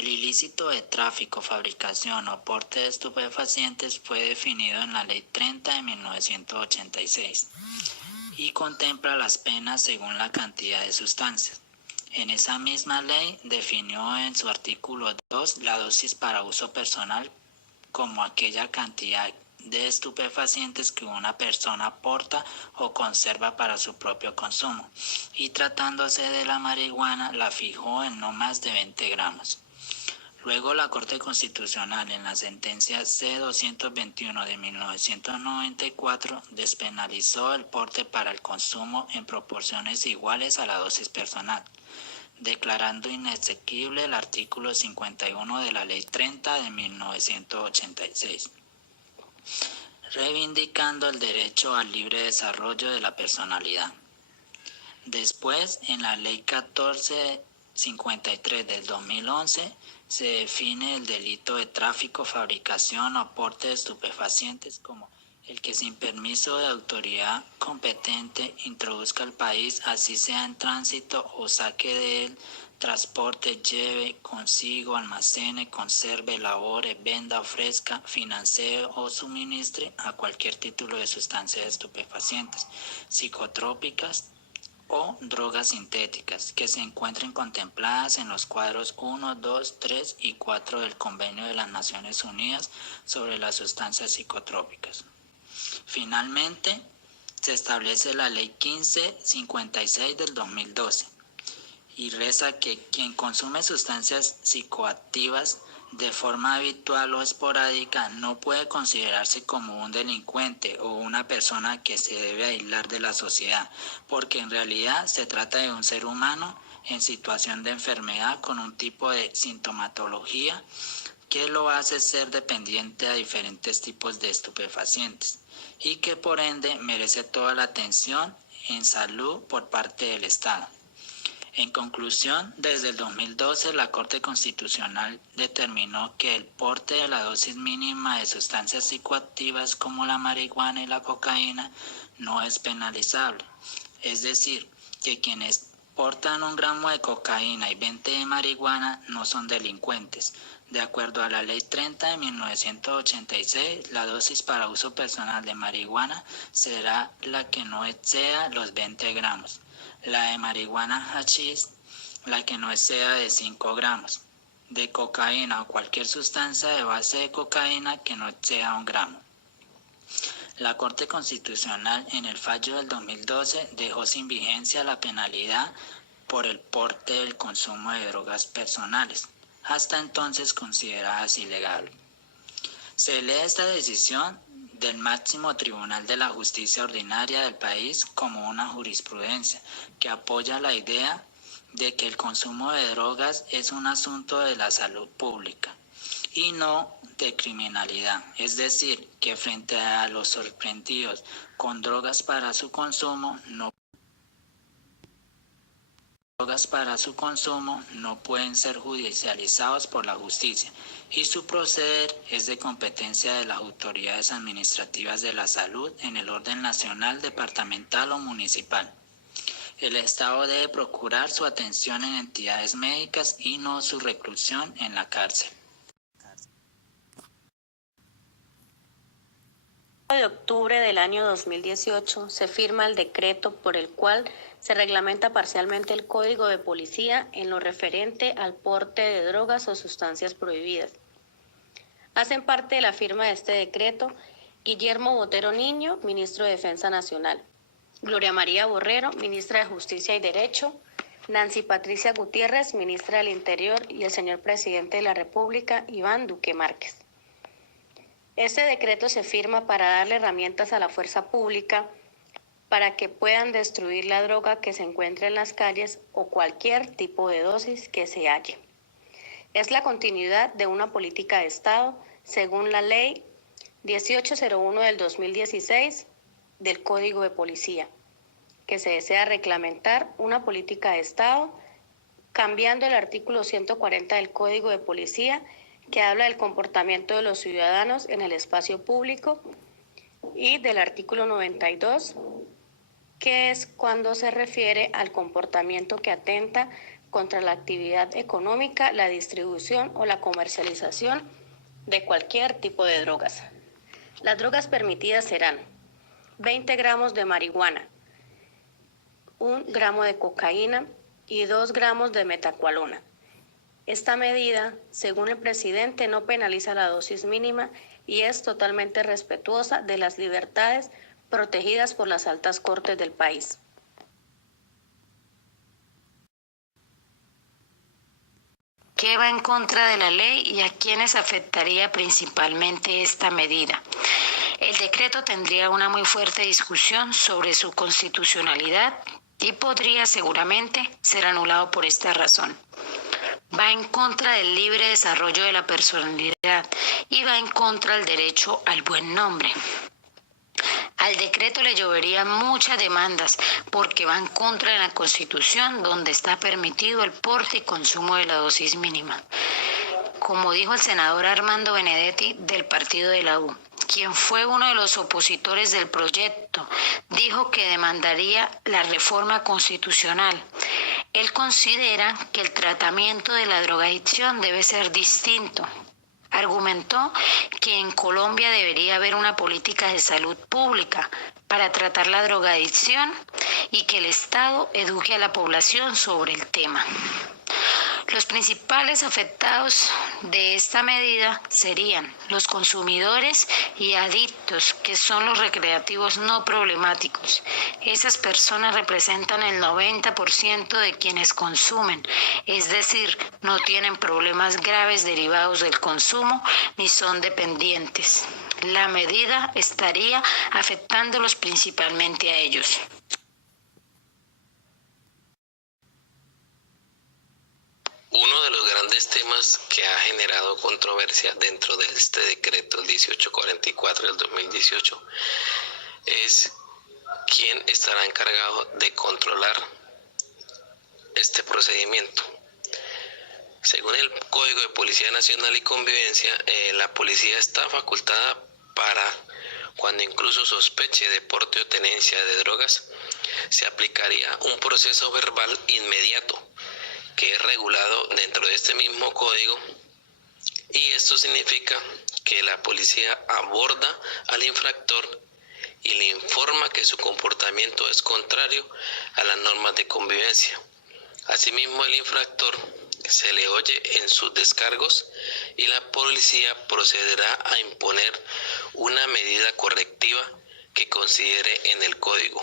El ilícito de tráfico, fabricación o porte de estupefacientes fue definido en la Ley 30 de 1986 y contempla las penas según la cantidad de sustancias. En esa misma ley definió en su artículo 2 la dosis para uso personal como aquella cantidad de estupefacientes que una persona porta o conserva para su propio consumo, y tratándose de la marihuana la fijó en no más de 20 gramos. Luego la Corte Constitucional en la sentencia C-221 de 1994 despenalizó el porte para el consumo en proporciones iguales a la dosis personal, declarando inexequible el artículo 51 de la Ley 30 de 1986, reivindicando el derecho al libre desarrollo de la personalidad. Después, en la Ley 1453 del 2011, se define el delito de tráfico, fabricación o porte de estupefacientes como el que sin permiso de autoridad competente introduzca al país, así sea en tránsito o saque de él, transporte, lleve consigo, almacene, conserve, elabore, venda, ofrezca, financie o suministre a cualquier título de sustancias estupefacientes, psicotrópicas o drogas sintéticas que se encuentren contempladas en los cuadros 1, 2, 3 y 4 del Convenio de las Naciones Unidas sobre las sustancias psicotrópicas. Finalmente, se establece la Ley 1556 del 2012 y reza que quien consume sustancias psicoactivas de forma habitual o esporádica no puede considerarse como un delincuente o una persona que se debe aislar de la sociedad, porque en realidad se trata de un ser humano en situación de enfermedad con un tipo de sintomatología que lo hace ser dependiente a diferentes tipos de estupefacientes y que por ende merece toda la atención en salud por parte del Estado. En conclusión, desde el 2012 la Corte Constitucional determinó que el porte de la dosis mínima de sustancias psicoactivas como la marihuana y la cocaína no es penalizable. Es decir, que quienes portan 1 gramo de cocaína y 20 de marihuana no son delincuentes. De acuerdo a la Ley 30 de 1986, la dosis para uso personal de marihuana será la que no exceda los 20 gramos. La de marihuana hachís, la que no exceda de 5 gramos. De cocaína o cualquier sustancia de base de cocaína que no exceda 1 gramo. La Corte Constitucional en el fallo del 2012 dejó sin vigencia la penalidad por el porte del consumo de drogas personales, hasta entonces consideradas ilegales. Se lee esta decisión del máximo tribunal de la justicia ordinaria del país como una jurisprudencia que apoya la idea de que el consumo de drogas es un asunto de la salud pública y no de criminalidad, es decir, que frente a los sorprendidos con drogas para su consumo no pueden ser judicializados por la justicia y su proceder es de competencia de las autoridades administrativas de la salud en el orden nacional, departamental o municipal. El Estado debe procurar su atención en entidades médicas y no su reclusión en la cárcel. De octubre del año 2018 se firma el decreto por el cual se reglamenta parcialmente el Código de Policía en lo referente al porte de drogas o sustancias prohibidas. Hacen parte de la firma de este decreto Guillermo Botero Niño, ministro de Defensa Nacional, Gloria María Borrero, ministra de Justicia y Derecho, Nancy Patricia Gutiérrez, ministra del Interior, y el señor presidente de la República, Iván Duque Márquez. Este decreto se firma para darle herramientas a la fuerza pública para que puedan destruir la droga que se encuentre en las calles o cualquier tipo de dosis que se halle. Es la continuidad de una política de Estado según la Ley 1801 del 2016 del Código de Policía, que se desea reglamentar una política de Estado cambiando el artículo 140 del Código de Policía, que habla del comportamiento de los ciudadanos en el espacio público, y del artículo 92, que es cuando se refiere al comportamiento que atenta contra la actividad económica, la distribución o la comercialización de cualquier tipo de drogas. Las drogas permitidas serán 20 gramos de marihuana, 1 gramo de cocaína y 2 gramos de metacualona. Esta medida, según el presidente, no penaliza la dosis mínima y es totalmente respetuosa de las libertades protegidas por las altas cortes del país. ¿Qué va en contra de la ley y a quiénes afectaría principalmente esta medida? El decreto tendría una muy fuerte discusión sobre su constitucionalidad y podría seguramente ser anulado por esta razón. Va en contra del libre desarrollo de la personalidad y va en contra del derecho al buen nombre. Al decreto le lloverían muchas demandas porque va en contra de la Constitución, donde está permitido el porte y consumo de la dosis mínima. Como dijo el senador Armando Benedetti del partido de la U, quien fue uno de los opositores del proyecto, dijo que demandaría la reforma constitucional. Él considera que el tratamiento de la drogadicción debe ser distinto. Argumentó que en Colombia debería haber una política de salud pública para tratar la drogadicción y que el Estado eduque a la población sobre el tema. Los principales afectados de esta medida serían los consumidores y adictos, que son los recreativos no problemáticos. Esas personas representan el 90% de quienes consumen, es decir, no tienen problemas graves derivados del consumo ni son dependientes. La medida estaría afectándolos principalmente a ellos. Uno de los grandes temas que ha generado controversia dentro de este decreto, el 1844 del 2018, es quién estará encargado de controlar este procedimiento. Según el Código de Policía Nacional y Convivencia, la policía está facultada para, cuando incluso sospeche de porte o tenencia de drogas, se aplicaría un proceso verbal inmediato, que es regulado dentro de este mismo código, y esto significa que la policía aborda al infractor y le informa que su comportamiento es contrario a las normas de convivencia. Asimismo, el infractor se le oye en sus descargos y la policía procederá a imponer una medida correctiva que considere en el código,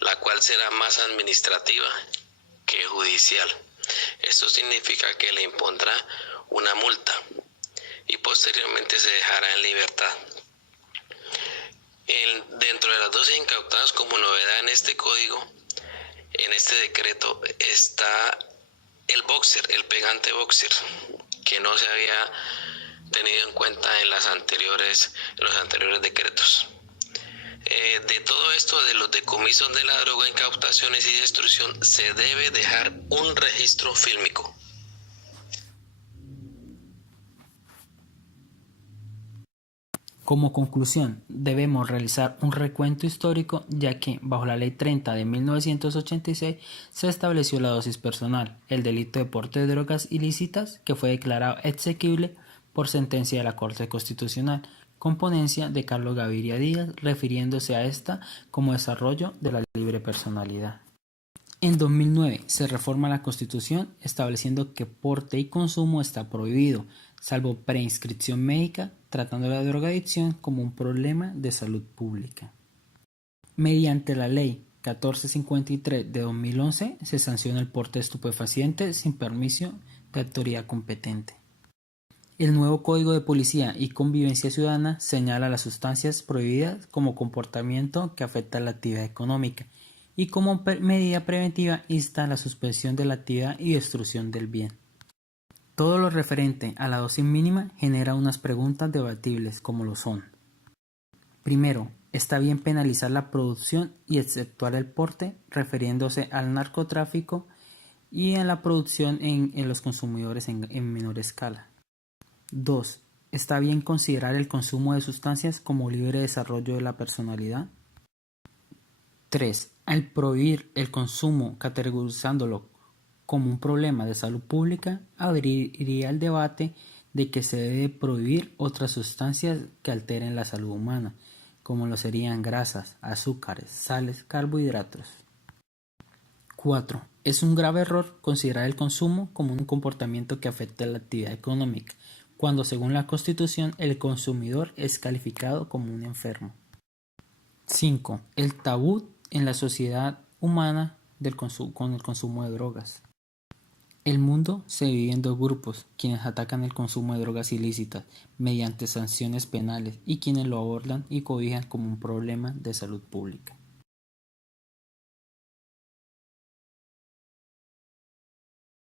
la cual será más administrativa que judicial. Esto significa que le impondrá una multa y posteriormente se dejará en libertad. Dentro de las dosis incautadas como novedad en este código, en este decreto, está el boxer, el pegante boxer, que no se había tenido en cuenta en los anteriores decretos. De todo esto, de los decomisos de la droga, incautaciones y destrucción, se debe dejar un registro fílmico. Como conclusión, debemos realizar un recuento histórico, ya que bajo la Ley 30 de 1986 se estableció la dosis personal, el delito de porte de drogas ilícitas, que fue declarado exequible por sentencia de la Corte Constitucional, con ponencia de Carlos Gaviria Díaz, refiriéndose a esta como desarrollo de la libre personalidad. En 2009 se reforma la Constitución estableciendo que porte y consumo está prohibido, salvo prescripción médica, tratando la drogadicción como un problema de salud pública. Mediante la Ley 1453 de 2011 se sanciona el porte de estupefacientes sin permiso de autoridad competente. El nuevo Código de Policía y Convivencia Ciudadana señala las sustancias prohibidas como comportamiento que afecta la actividad económica y como medida preventiva insta a la suspensión de la actividad y destrucción del bien. Todo lo referente a la dosis mínima genera unas preguntas debatibles como lo son. Primero, ¿está bien penalizar la producción y exceptuar el porte, refiriéndose al narcotráfico y a la producción en los consumidores en menor escala? 2. ¿Está bien considerar el consumo de sustancias como libre desarrollo de la personalidad? 3. Al prohibir el consumo categorizándolo como un problema de salud pública, abriría el debate de que se debe prohibir otras sustancias que alteren la salud humana, como lo serían grasas, azúcares, sales, carbohidratos. 4. Es un grave error considerar el consumo como un comportamiento que afecta la actividad económica, cuando según la Constitución el consumidor es calificado como un enfermo. 5. El tabú en la sociedad humana con el consumo de drogas. El mundo se divide en dos grupos, quienes atacan el consumo de drogas ilícitas mediante sanciones penales y quienes lo abordan y cobijan como un problema de salud pública.